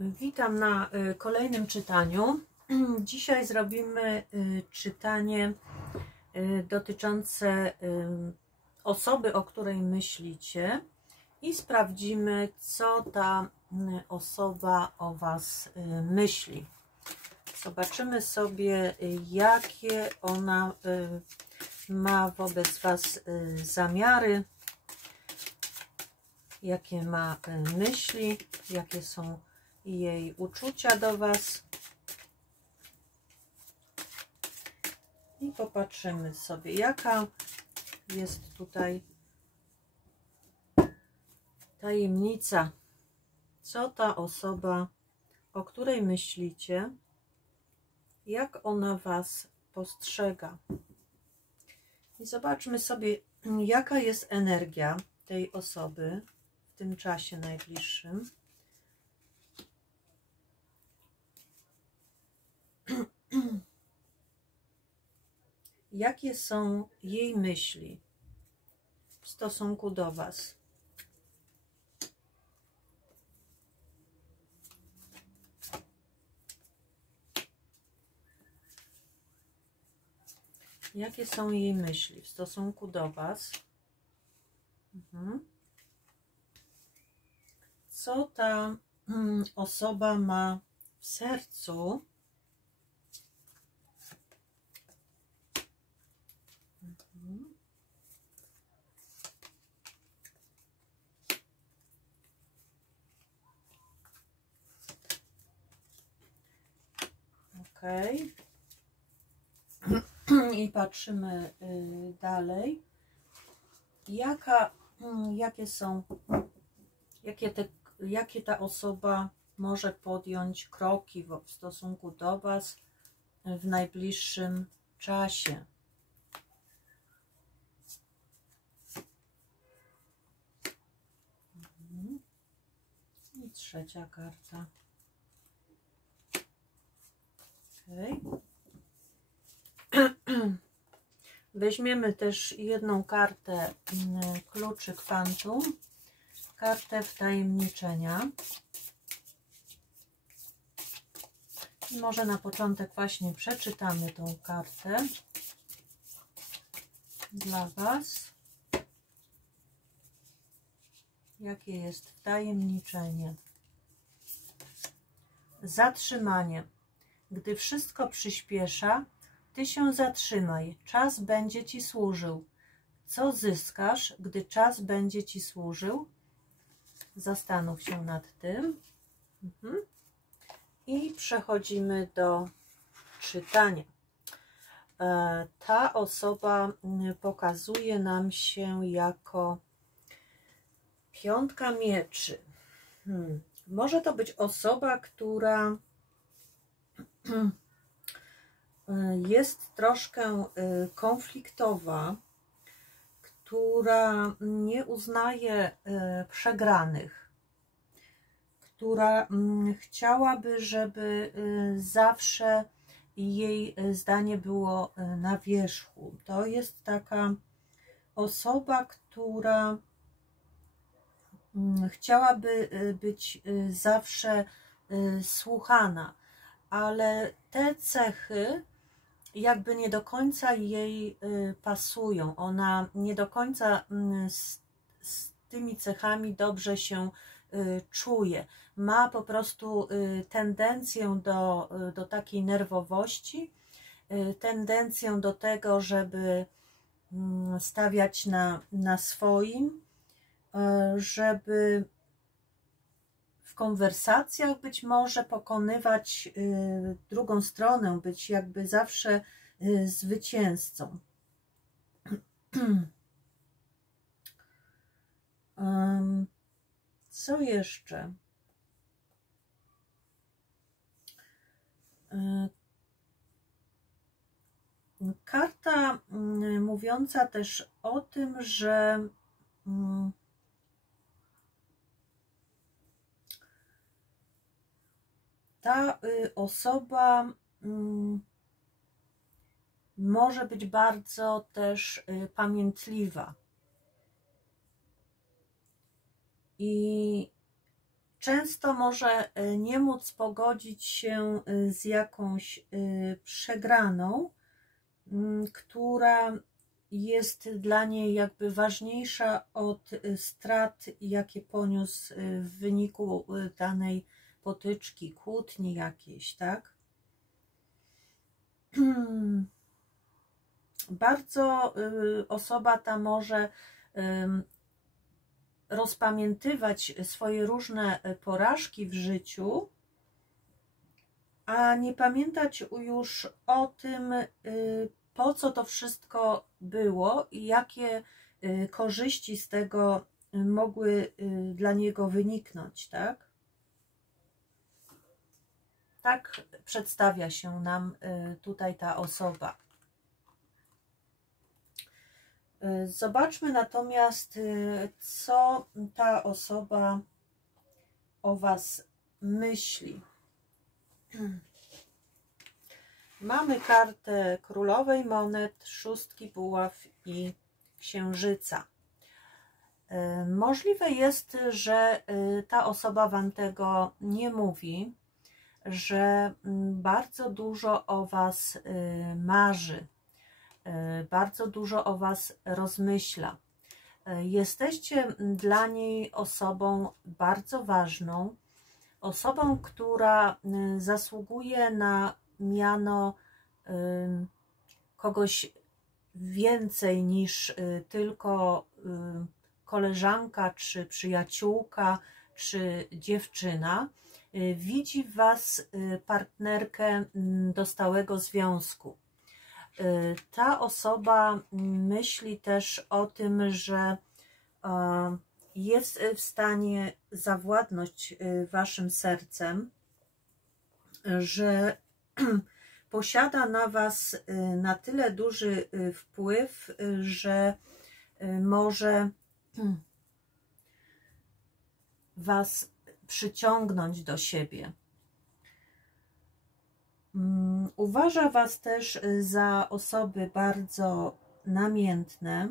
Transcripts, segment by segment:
Witam na kolejnym czytaniu. Dzisiaj zrobimy czytanie dotyczące osoby, o której myślicie, i sprawdzimy, co ta osoba o Was myśli. Zobaczymy sobie, jakie ona ma wobec Was zamiary, jakie ma myśli, jakie są jej uczucia do Was. I popatrzymy sobie, jaka jest tutaj tajemnica, co ta osoba, o której myślicie, jak ona Was postrzega. I zobaczmy sobie, jaka jest energia tej osoby w tym czasie najbliższym. Jakie są jej myśli w stosunku do Was? Jakie są jej myśli w stosunku do Was? Co ta osoba ma w sercu? Okej. I patrzymy dalej. Jakie ta osoba może podjąć kroki w stosunku do Was w najbliższym czasie? I trzecia karta. Okay. Weźmiemy też jedną kartę kluczy kwantum, kartę wtajemniczenia. I może na początek właśnie przeczytamy tą kartę dla Was. Jakie jest wtajemniczenie? Zatrzymanie. Gdy wszystko przyspiesza, Ty się zatrzymaj, czas będzie Ci służył. Co zyskasz, gdy czas będzie Ci służył? Zastanów się nad tym. I przechodzimy do czytania. Ta osoba pokazuje nam się jako piątka mieczy. Może to być osoba, która jest troszkę konfliktowa, która nie uznaje przegranych, która chciałaby, żeby zawsze jej zdanie było na wierzchu. To jest taka osoba, która chciałaby być zawsze słuchana, ale te cechy jakby nie do końca jej pasują. Ona nie do końca z tymi cechami dobrze się czuje. Ma po prostu tendencję do takiej nerwowości, tendencję do tego, żeby stawiać na swoim, żeby w konwersacjach być może pokonywać drugą stronę, być jakby zawsze zwycięzcą. Co jeszcze? Karta mówiąca też o tym, że ta osoba może być bardzo też pamiętliwa i często może nie móc pogodzić się z jakąś przegraną, która jest dla niej jakby ważniejsza od strat, jakie poniósł w wyniku danej potyczki, kłótni jakiejś, tak? Bardzo osoba ta może rozpamiętywać swoje różne porażki w życiu, a nie pamiętać już o tym, po co to wszystko było i jakie korzyści z tego mogły dla niego wyniknąć, tak? Tak przedstawia się nam tutaj ta osoba. Zobaczmy natomiast, co ta osoba o Was myśli. Mamy kartę królowej monet, szóstki buław i księżyca. Możliwe jest, że ta osoba Wam tego nie mówi, że bardzo dużo o Was marzy, bardzo dużo o Was rozmyśla. Jesteście dla niej osobą bardzo ważną, osobą, która zasługuje na miano kogoś więcej niż tylko koleżanka, czy przyjaciółka, czy dziewczyna. Widzi w Was partnerkę do stałego związku. Ta osoba myśli też o tym, że jest w stanie zawładnąć Waszym sercem, że posiada na Was na tyle duży wpływ, że może Was przyciągnąć do siebie. Uważa Was też za osoby bardzo namiętne,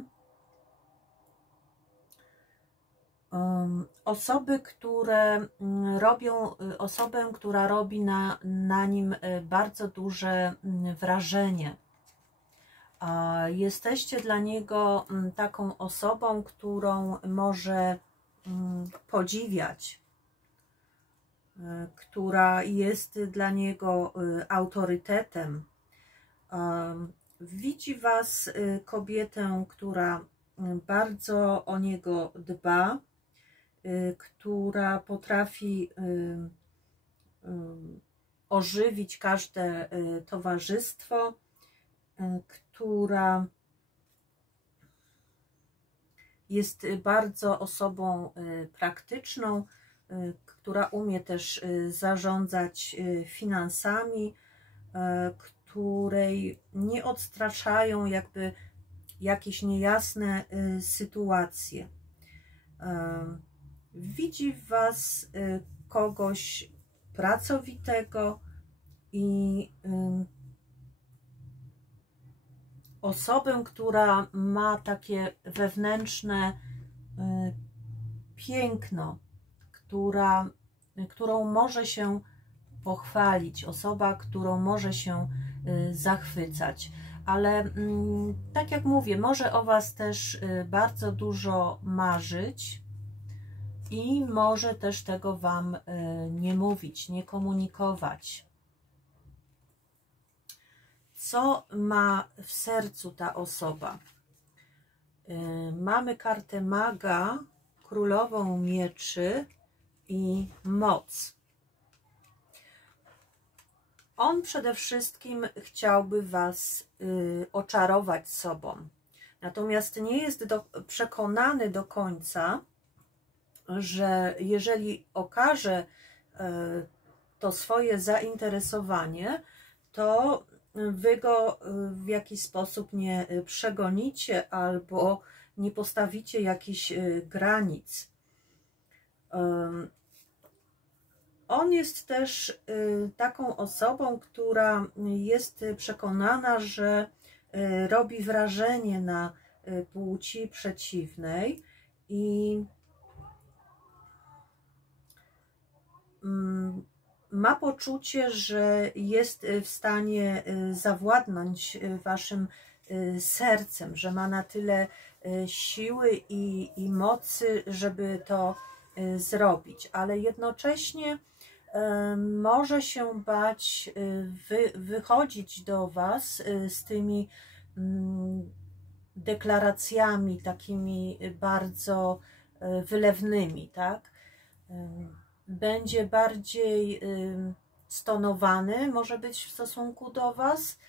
osoby, które robią, osobę, która robi na nim bardzo duże wrażenie. Jesteście dla niego taką osobą, którą może podziwiać, która jest dla niego autorytetem. Widzi Was kobietę, która bardzo o niego dba, która potrafi ożywić każde towarzystwo, która jest bardzo osobą praktyczną, która umie też zarządzać finansami, której nie odstraszają jakby jakieś niejasne sytuacje. Widzi w Was kogoś pracowitego i osobę, która ma takie wewnętrzne piękno, którą może się pochwalić, osoba, którą może się zachwycać. Ale tak jak mówię, może o Was też bardzo dużo marzyć i może też tego Wam nie mówić, nie komunikować. Co ma w sercu ta osoba? Mamy kartę maga, królową mieczy i moc. On przede wszystkim chciałby Was oczarować sobą. Natomiast nie jest przekonany do końca, że jeżeli okaże to swoje zainteresowanie, to Wy go w jakiś sposób nie przegonicie albo nie postawicie jakichś granic. On jest też taką osobą, która jest przekonana, że robi wrażenie na płci przeciwnej i ma poczucie, że jest w stanie zawładnąć waszym sercem, że ma na tyle siły i mocy, żeby to zrobić, ale jednocześnie może się bać wychodzić do was z tymi deklaracjami takimi bardzo wylewnymi, tak? Będzie bardziej stonowany, może być w stosunku do was,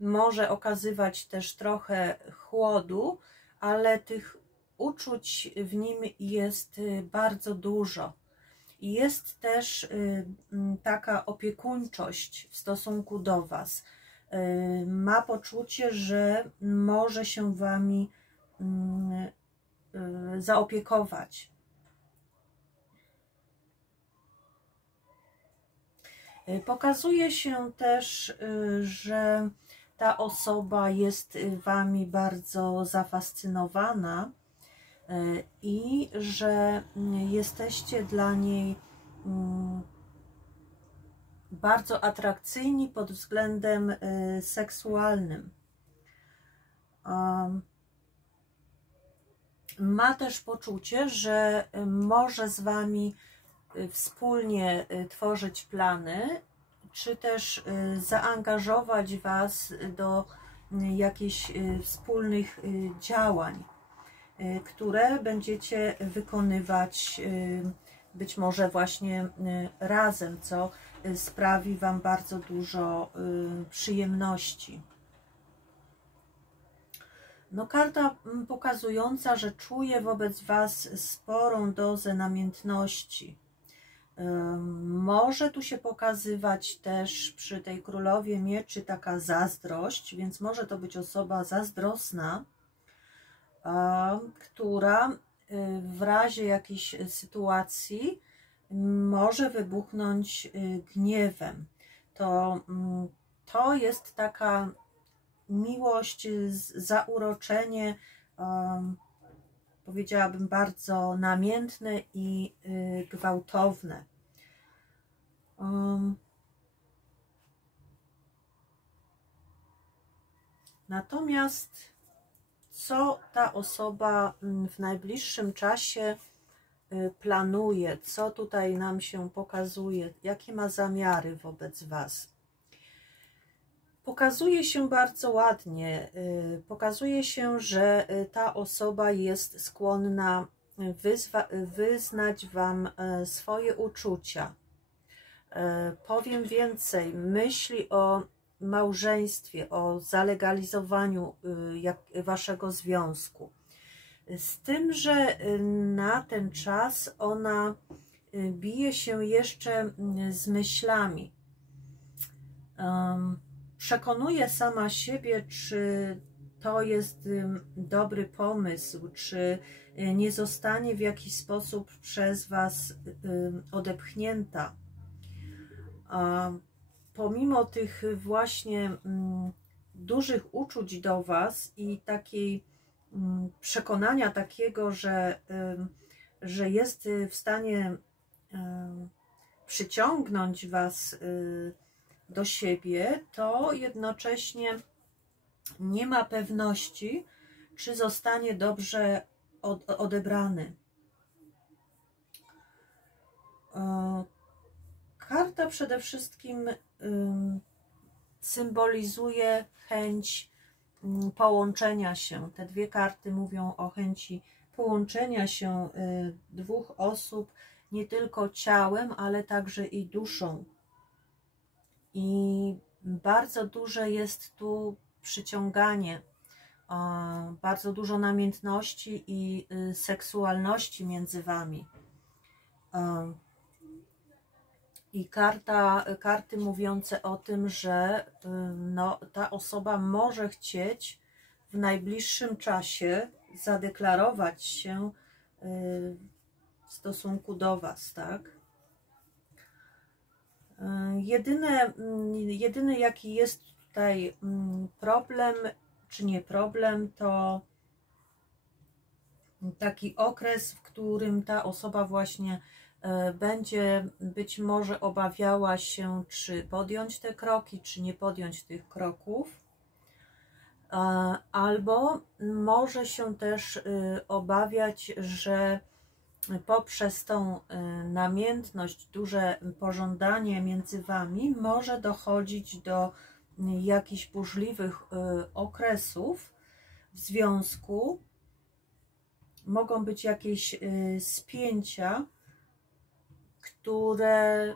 może okazywać też trochę chłodu, ale tych uczuć w nim jest bardzo dużo. I jest też taka opiekuńczość w stosunku do was. Ma poczucie, że może się wami zaopiekować. Pokazuje się też, że ta osoba jest wami bardzo zafascynowana i że jesteście dla niej bardzo atrakcyjni pod względem seksualnym. Ma też poczucie, że może z wami wspólnie tworzyć plany, czy też zaangażować was do jakichś wspólnych działań, które będziecie wykonywać być może właśnie razem, co sprawi wam bardzo dużo przyjemności. No, karta pokazująca, że czuje wobec was sporą dozę namiętności. Może tu się pokazywać też przy tej królowie mieczy taka zazdrość, więc może to być osoba zazdrosna, która w razie jakiejś sytuacji może wybuchnąć gniewem. To jest taka miłość, zauroczenie, powiedziałabym bardzo namiętne i gwałtowne. Natomiast co ta osoba w najbliższym czasie planuje, co tutaj nam się pokazuje, jakie ma zamiary wobec was? Pokazuje się bardzo ładnie, pokazuje się, że ta osoba jest skłonna wyznać wam swoje uczucia. Powiem więcej, myśli o małżeństwie, o zalegalizowaniu waszego związku. Z tym, że na ten czas ona bije się jeszcze z myślami. Przekonuje sama siebie, czy to jest dobry pomysł, czy nie zostanie w jakiś sposób przez was odepchnięta. Pomimo tych właśnie dużych uczuć do was i takiej przekonania takiego, że jest w stanie przyciągnąć was do siebie, to jednocześnie nie ma pewności, czy zostanie dobrze odebrany. Karta przede wszystkim symbolizuje chęć połączenia się. Te dwie karty mówią o chęci połączenia się dwóch osób, nie tylko ciałem, ale także i duszą. I bardzo duże jest tu przyciąganie, bardzo dużo namiętności i seksualności między wami. I karty mówiące o tym, że no, ta osoba może chcieć w najbliższym czasie zadeklarować się w stosunku do was, tak? Jedyny jaki jest tutaj problem, czy nie problem, to taki okres, w którym ta osoba właśnie będzie być może obawiała się, czy podjąć te kroki, czy nie podjąć tych kroków. Albo może się też obawiać, że poprzez tą namiętność, duże pożądanie między Wami może dochodzić do jakichś burzliwych okresów w związku. Mogą być jakieś spięcia, które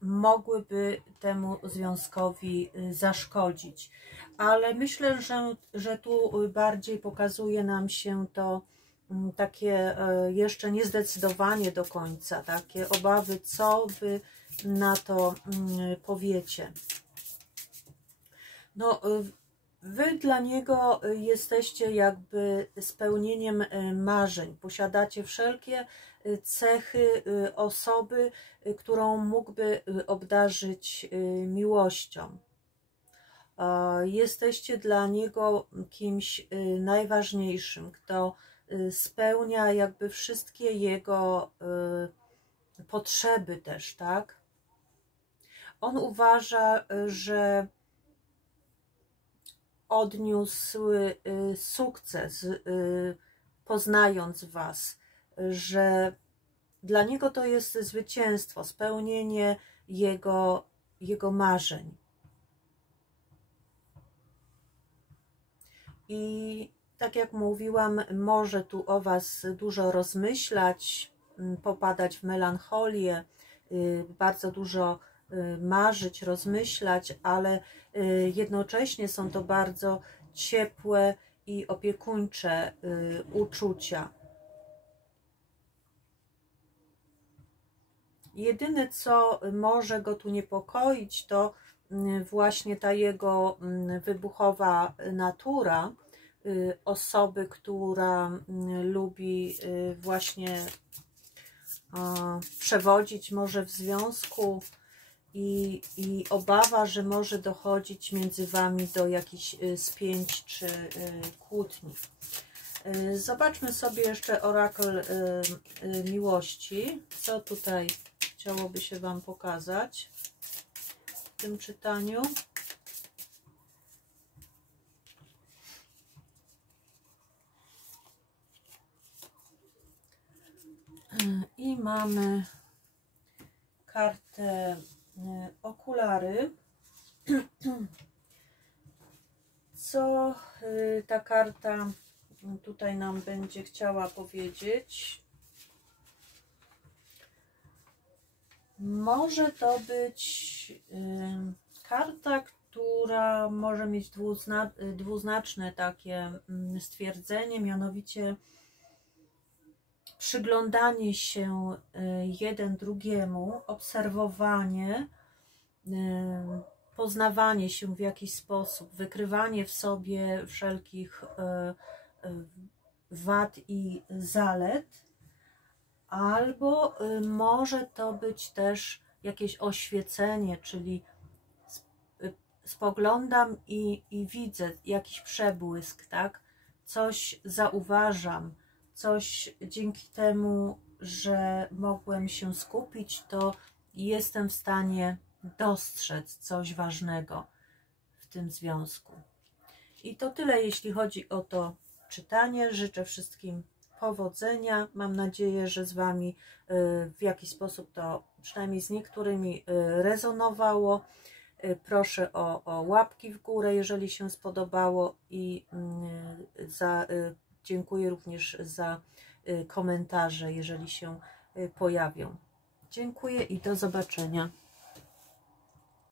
mogłyby temu związkowi zaszkodzić. Ale myślę, że tu bardziej pokazuje nam się to takie jeszcze niezdecydowanie do końca, takie obawy, co Wy na to powiecie. No, Wy dla niego jesteście jakby spełnieniem marzeń, posiadacie wszelkie cechy osoby, którą mógłby obdarzyć miłością. Jesteście dla niego kimś najważniejszym, kto spełnia jakby wszystkie jego potrzeby też, tak? On uważa, że odniósł sukces, poznając Was, że dla niego to jest zwycięstwo, spełnienie jego marzeń. I tak jak mówiłam, może tu o Was dużo rozmyślać, popadać w melancholię, bardzo dużo marzyć, rozmyślać, ale jednocześnie są to bardzo ciepłe i opiekuńcze uczucia. Jedyne, co może go tu niepokoić, to właśnie ta jego wybuchowa natura, osoby, która lubi właśnie przewodzić może w związku i obawa, że może dochodzić między Wami do jakichś spięć czy kłótni. Zobaczmy sobie jeszcze orakel miłości. Co tutaj chciałoby się Wam pokazać w tym czytaniu? I mamy kartę okulary. Co ta karta tutaj nam będzie chciała powiedzieć? Może to być karta, która może mieć dwuznaczne takie stwierdzenie, mianowicie przyglądanie się jeden drugiemu, obserwowanie, poznawanie się w jakiś sposób, wykrywanie w sobie wszelkich wad i zalet, albo może to być też jakieś oświecenie, czyli spoglądam i widzę jakiś przebłysk, tak? Coś zauważam, coś dzięki temu, że mogłem się skupić, to jestem w stanie dostrzec coś ważnego w tym związku. I to tyle, jeśli chodzi o to czytanie. Życzę wszystkim powodzenia. Mam nadzieję, że z Wami w jakiś sposób to przynajmniej z niektórymi rezonowało. Proszę o łapki w górę, jeżeli się spodobało, i dziękuję również za komentarze, jeżeli się pojawią. Dziękuję i do zobaczenia.